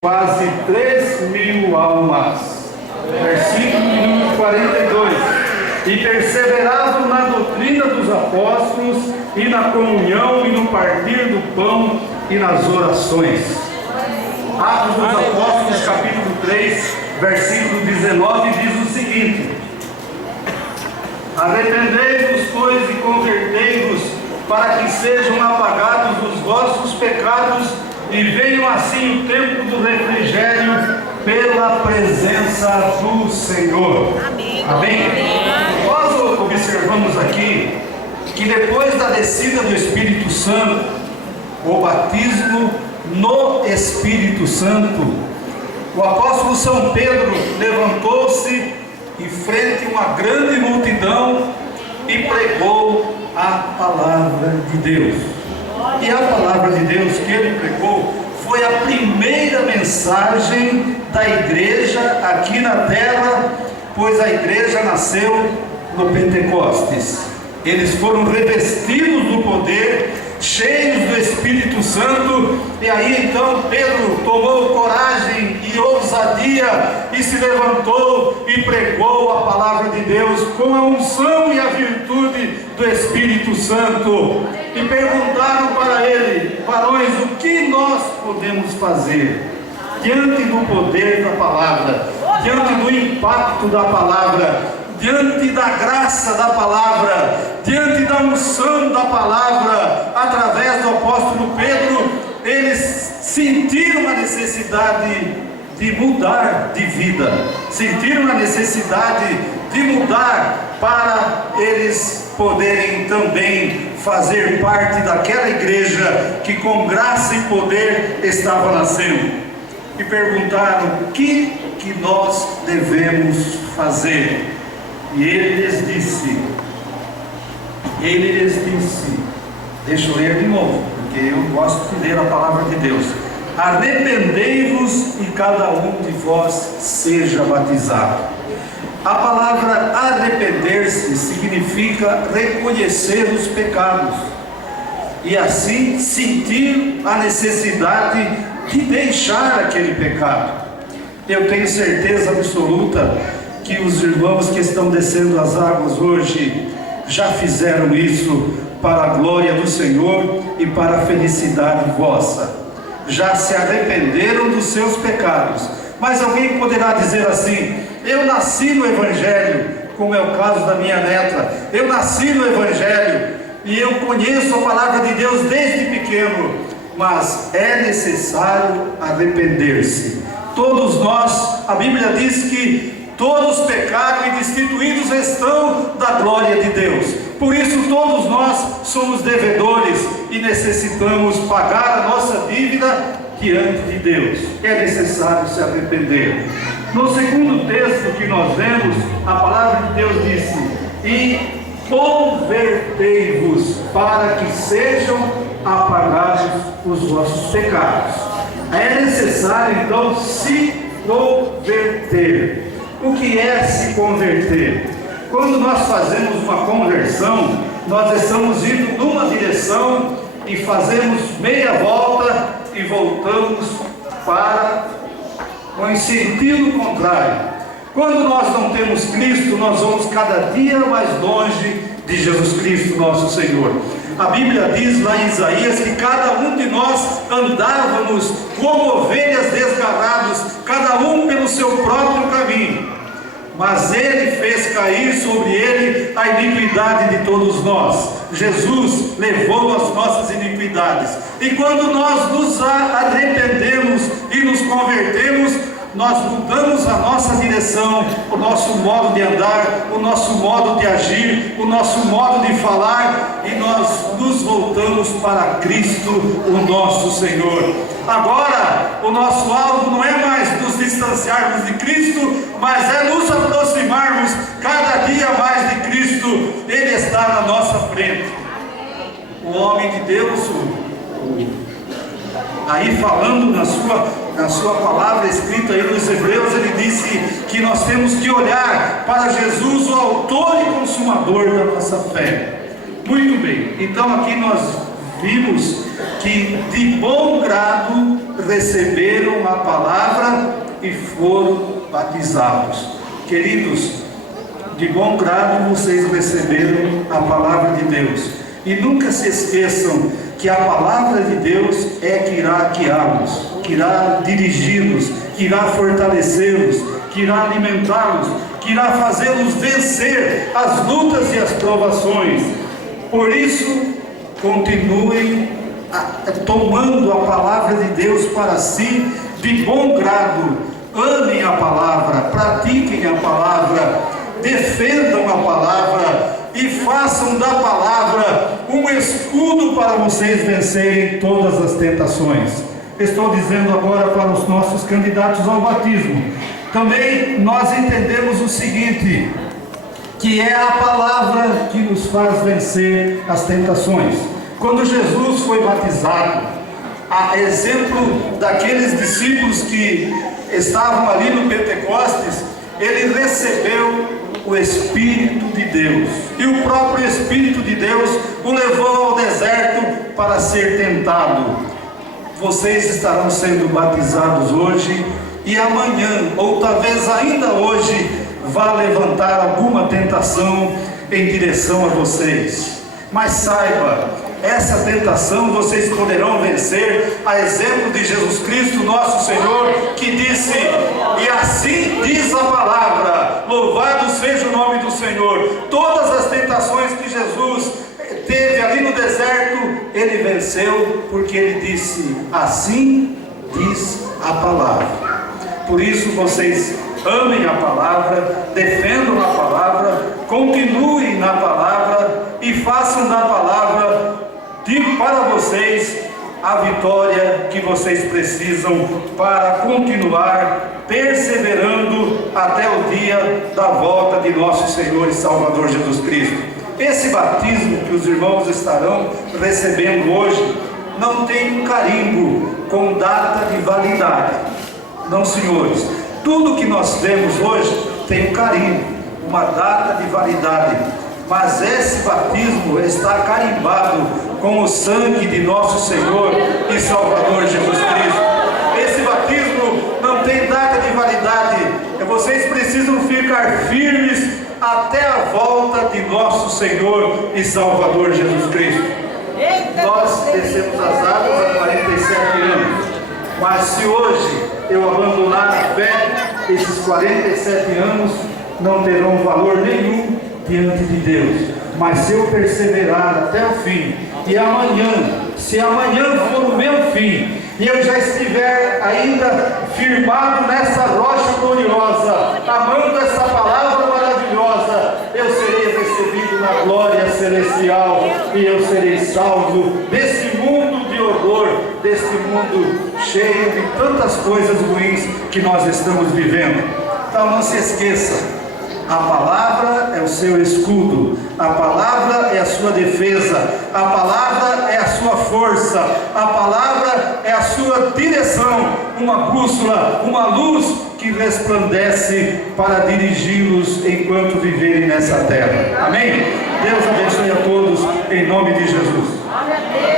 quase 3.000 almas. Versículo de número 42. E perseveravam na doutrina dos apóstolos, e na comunhão, e no partir do pão, e nas orações. Atos dos Apóstolos, capítulo 3, versículo 19, diz o seguinte: arrependei-vos, pois, e convertei-vos, para que sejam apagados os vossos pecados, e venham assim o tempo do refrigério pela presença do Senhor. Amém. Amém? Nós observamos aqui que depois da descida do Espírito Santo, o batismo no Espírito Santo, o apóstolo São Pedro levantou-se em frente a uma grande multidão e pregou a palavra de Deus. E a palavra de Deus que ele pregou foi a primeira mensagem da igreja aqui na terra, pois a igreja nasceu no Pentecostes. Eles foram revestidos do poder, cheios do Espírito Santo, e aí então Pedro tomou coragem e ousadia e se levantou e pregou a palavra de Deus com a unção e a virtude do Espírito Santo. E perguntaram para ele: varões, o que nós podemos fazer diante do poder da palavra, diante do impacto da palavra, diante da graça da palavra, diante da unção da palavra, através do apóstolo Pedro? Eles sentiram a necessidade de mudar de vida, sentiram a necessidade de mudar para eles poderem também fazer parte daquela igreja que com graça e poder estava nascendo. E perguntaram: o que nós devemos fazer? E ele lhes disse, deixa eu ler de novo, porque eu gosto de ler a palavra de Deus: arrependei-vos e cada um de vós seja batizado. A palavra arrepender-se significa reconhecer os pecados e assim sentir a necessidade de deixar aquele pecado. Eu tenho certeza absoluta que os irmãos que estão descendo as águas hoje já fizeram isso para a glória do Senhor e para a felicidade vossa. Já se arrependeram dos seus pecados. Mas alguém poderá dizer assim: eu nasci no Evangelho, como é o caso da minha neta. Eu nasci no Evangelho e eu conheço a palavra de Deus desde pequeno. Mas é necessário arrepender-se. Todos nós, a Bíblia diz que todos pecaram e destituídos estão da glória de Deus. Por isso todos nós somos devedores e necessitamos pagar a nossa dívida diante de Deus. É necessário se arrepender. No segundo texto que nós vemos, a palavra de Deus disse: e convertei-vos, para que sejam apagados os vossos pecados. É necessário então se converter. O que é se converter? Quando nós fazemos uma conversão, nós estamos indo numa direção e fazemos meia volta e voltamos para o sentido contrário. Quando nós não temos Cristo, nós vamos cada dia mais longe de Jesus Cristo, nosso Senhor. A Bíblia diz lá em Isaías que cada um de nós andávamos como ovelhas desgarradas, cada um pelo seu próprio caminho. Mas Ele fez cair sobre Ele a iniquidade de todos nós. Jesus levou as nossas iniquidades. E quando nós nos arrependemos e nos convertemos, nós mudamos a nossa direção, o nosso modo de andar, o nosso modo de agir, o nosso modo de falar, e nós nos voltamos para Cristo, o nosso Senhor. Agora, o nosso alvo não é mais nos distanciarmos de Cristo, mas é nos aproximarmos cada dia mais de Cristo. Ele está na nossa frente. O homem de Deus, aí falando na sua palavra escrita aí nos Hebreus, ele disse que nós temos que olhar para Jesus, o autor e consumador da nossa fé. Muito bem, então aqui nós vimos que de bom grado receberam a palavra e foram batizados. Queridos, de bom grado vocês receberam a palavra de Deus. E nunca se esqueçam que a palavra de Deus é que irá guiá-los, que irá dirigi-los, que irá fortalecê-los, que irá alimentá-los, que irá fazê-los vencer as lutas e as provações. Por isso, continuem tomando a palavra de Deus para si de bom grado. Amem a palavra, pratiquem a palavra, defendam a palavra e façam da palavra um escudo para vocês vencerem todas as tentações. Estou dizendo agora para os nossos candidatos ao batismo. Também nós entendemos o seguinte, que é a palavra que nos faz vencer as tentações. Quando Jesus foi batizado, a exemplo daqueles discípulos que estavam ali no Pentecostes, ele recebeu o Espírito de Deus, e o próprio Espírito de Deus o levou ao deserto para ser tentado. Vocês estarão sendo batizados hoje, e amanhã, ou talvez ainda hoje, vá levantar alguma tentação em direção a vocês. Mas saiba, essa tentação vocês poderão vencer, a exemplo de Jesus Cristo, nosso Senhor, que disse, e assim diz a palavra, louvado seja o nome do Senhor. Todas as tentações que Jesus teve ali no deserto, ele venceu, porque ele disse, assim diz a palavra. Por isso vocês amem a palavra, defendam a palavra, continuem na palavra e façam da palavra para vocês a vitória que vocês precisam para continuar perseverando até o dia da volta de nosso Senhor e Salvador Jesus Cristo. Esse batismo que os irmãos estarão recebendo hoje não tem um carimbo com data de validade. Não, senhores, tudo que nós temos hoje tem um carimbo, uma data de validade, mas esse batismo está carimbado com o sangue de nosso Senhor e Salvador Jesus Cristo. Esse batismo não tem data de validade, vocês precisam ficar firmes até a volta de nosso Senhor e Salvador Jesus Cristo. Nós descemos as águas há 47 anos, mas se hoje eu abandonar a fé, esses 47 anos não terão valor nenhum diante de Deus. Mas se eu perseverar até o fim, e amanhã, se amanhã for o meu fim, e eu já estiver ainda firmado nessa rocha gloriosa, amando essa palavra maravilhosa, eu serei recebido na glória celestial, e eu serei salvo desse mundo de horror, desse mundo cheio de tantas coisas ruins que nós estamos vivendo. Então não se esqueça, a palavra é o seu escudo, a palavra é a sua defesa, a palavra é a sua força, a palavra é a sua direção, uma bússola, uma luz que resplandece para dirigi-los enquanto viverem nessa terra. Amém? Deus abençoe a todos, em nome de Jesus.